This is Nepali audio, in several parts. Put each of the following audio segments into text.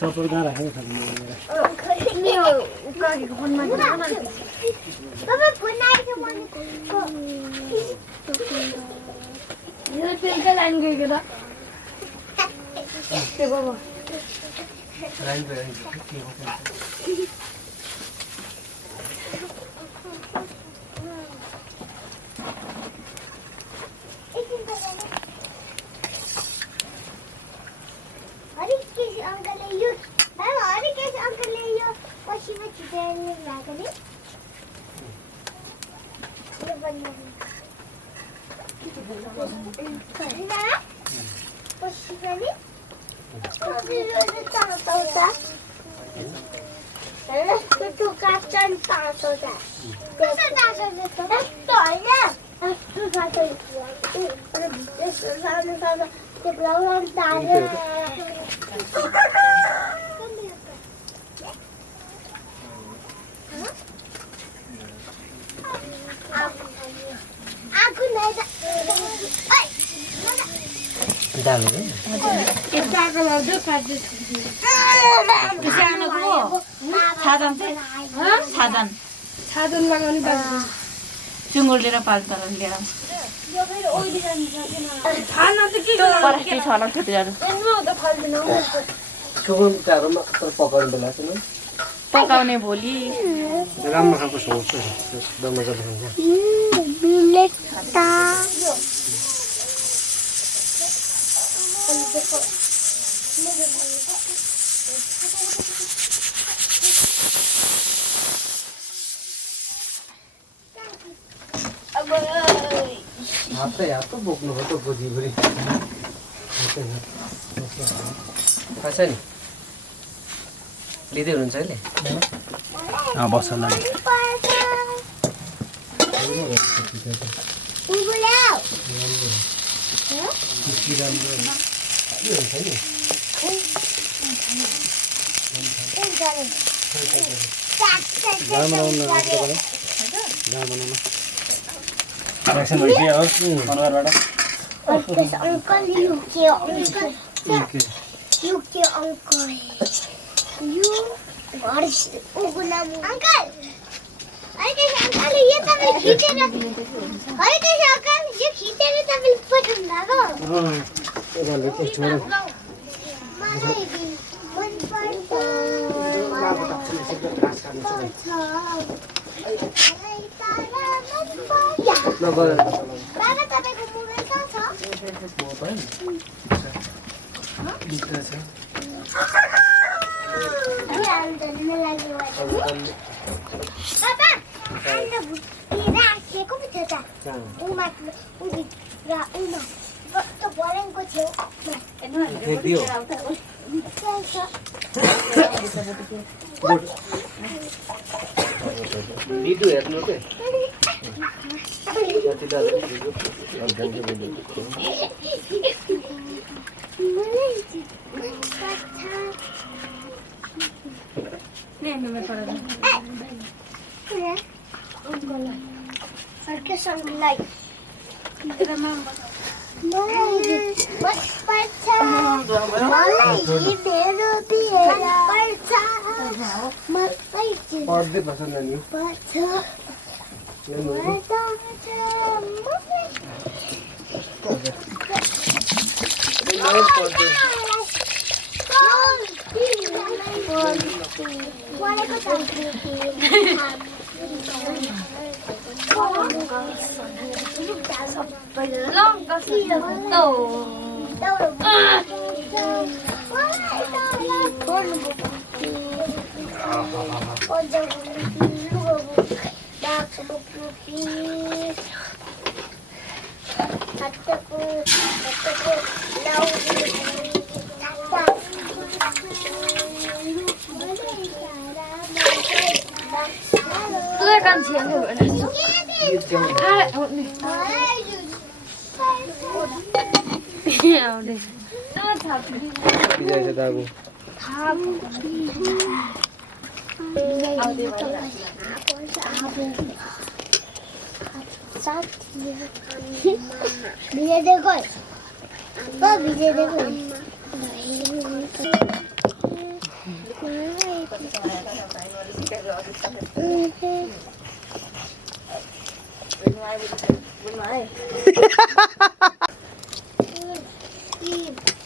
चप्पल कहाँ राखेको छ साधन लगाउने बाजे चुङ्गुर लिएर पाल्छ लिएर खाना चाहिँ के पराठी छ होला खेतीहरू पकाउने भोलि राम्रो खालको सोच छ एकदम मजाले खान्छ हात बोक्नु हो त गोजीभरि थाहा छ नि लिँदै हुनुहुन्छ अहिले बस पढ्दै बस्छ नानी ভিজে দেখো ভিজে দেখো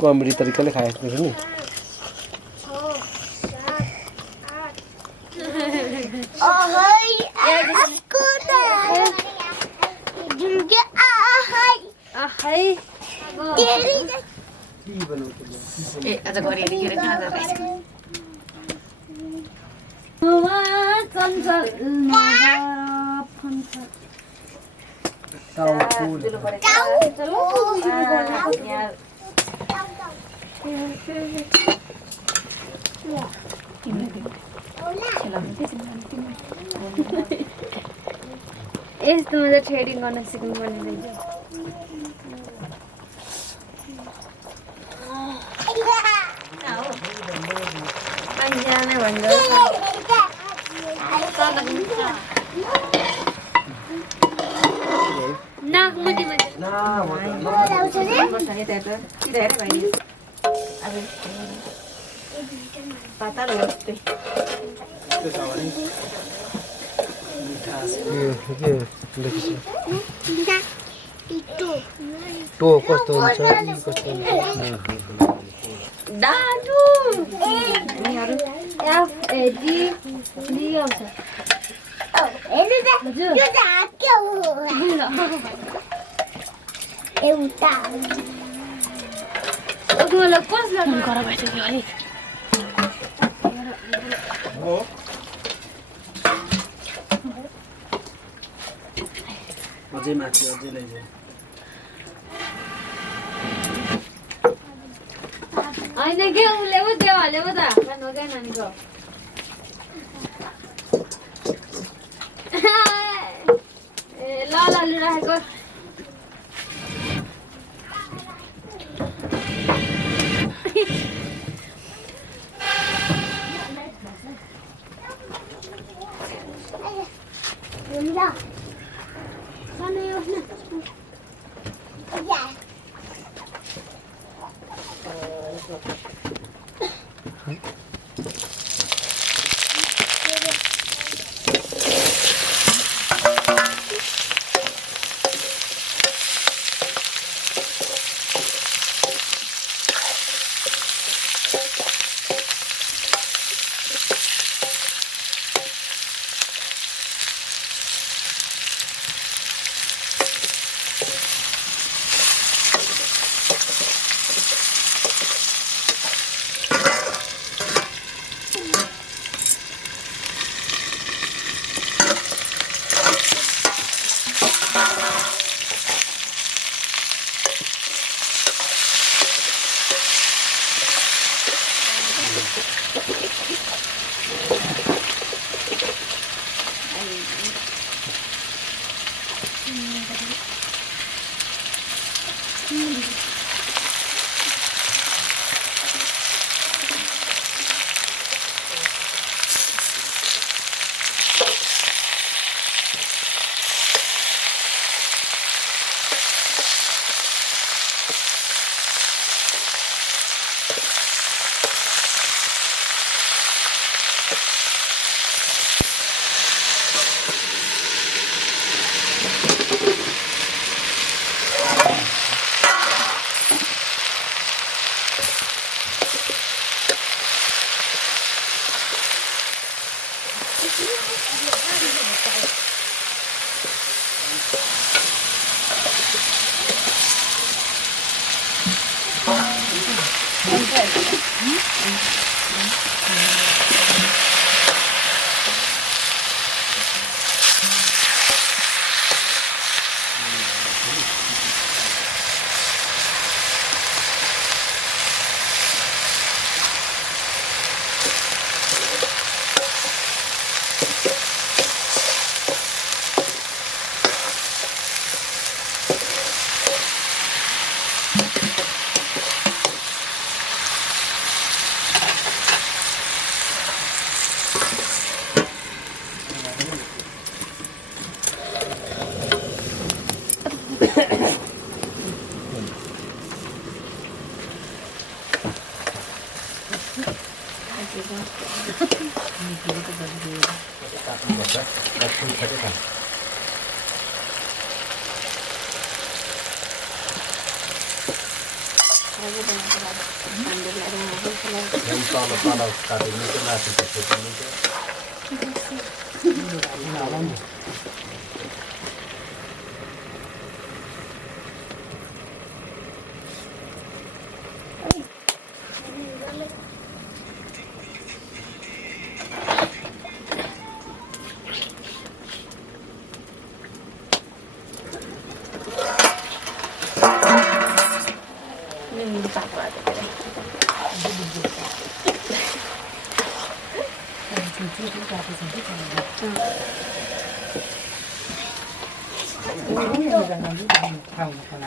कॉमेडी तरीकाले खाएको थियो नि आज घरि हेरिखेर कहाँ जाँदैछ यस्तोमा चाहिँ ट्रेडिङ गर्न सिक्नुपर्ने रहेछ पाँचजना भन्दा टो कस्तो हुन्छ कस्तो दादु एफएडी आउँछ एउटा कसलाई घर भइसक्यो अलिक अझै माथि अझै लैजाऊ होइन के उसले पो त्यो हाल्यो पो त खानु क्या नानीको ए ल ल लु राखेको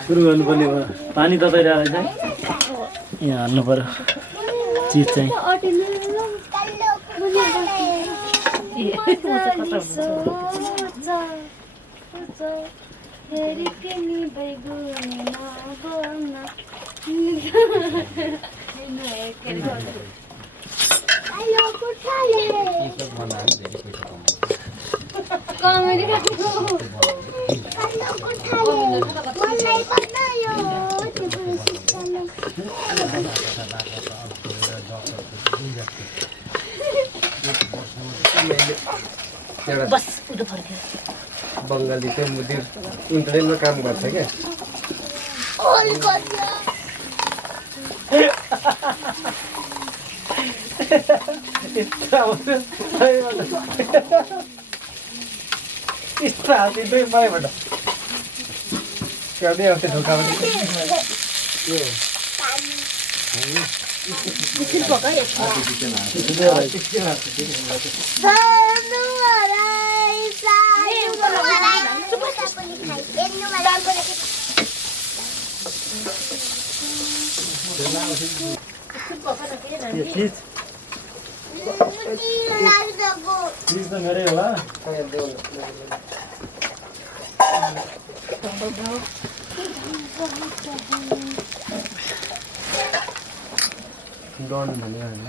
सुरु गर्नुपर्ने भयो पानी तताइरहेको छ यहाँ हाल्नु पर्यो चिज चाहिँ बस उधर फर्क्यो बङ्गाली चाहिँ मुदिर इन्टरनेटमा काम गर्छ क्या चिज त मेरै होला डन भन्ने होइन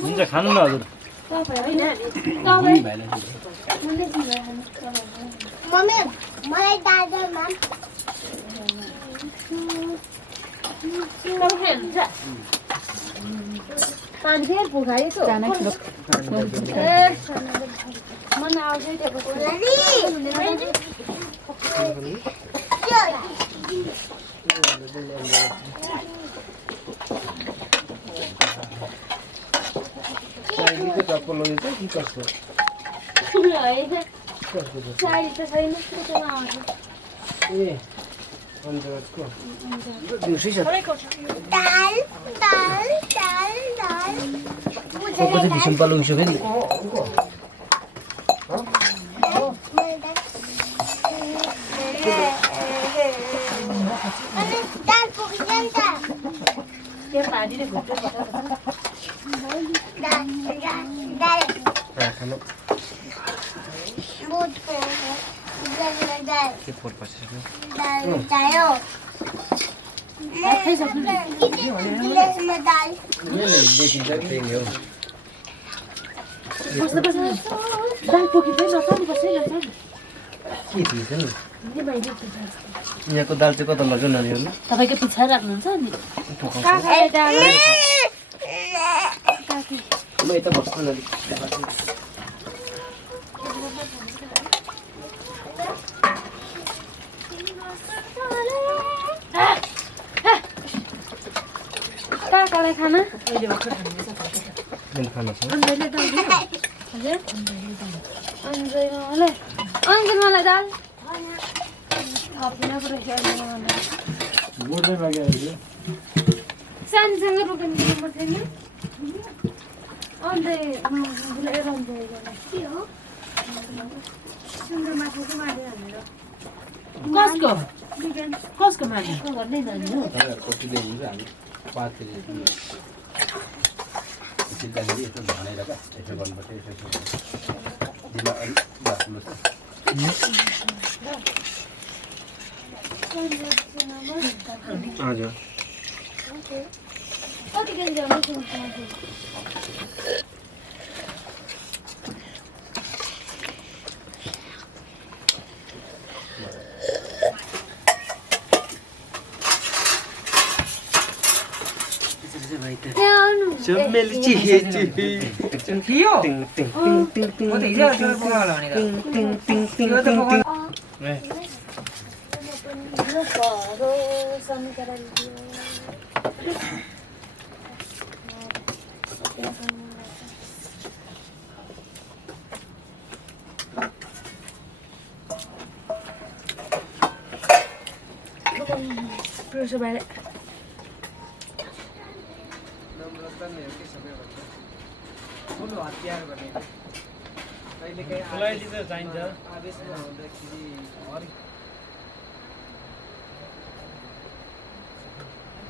हुन्छ खानु न हजुर मम्मी मलाई दादामा पानी फेरि पुखाएको मन आउँछ टप्पो लगिन्छ कि कस्तो साडी त छैन ए अन्जको दाल दाल दाल दाल सबको चाहिँ भिसम पालो गइसक्यो नि दाल पुग्छ नि त त्यो पानीले घुट्यो दाल दाल खानु बहुत दाल के फोर पर्छ दाल चाहियो गिलासमा दाल देखिन्छ त्यही नै हो दाल पोखी पनि नखानु पर्छ के थिएछ नि यहाँको दाल चाहिँ कता लग्यो नानीहरू तपाईँको पिछा राख्नुहुन्छ नि म यता बस्छु नानी काकालाई खाना खाना छ अन्जल मलाई दाल थपिन पऱ्यो बोर्डै मागेको सानोसँग रोप्नु पर्दैन अन्त कसको कसको मागे गर्नै जाने हो कति ल्याइदिन्छ हामी 5 केजी सिक्दाखेरि यसो भनेर क्या यसो गर्नुपर्छ यसो जिल्ला अलिक बाँच्नु हजुर कति केजी ल्याउनु चमेली चिहे थियो म त हिजो त्यो पुगाला भनेर त्यो त पुगाला Proszę bardzo. ठुलो हतियार भने कहिलेकाहीँ फुलाइली त चाहिन्छ आवेशमा हुँदाखेरि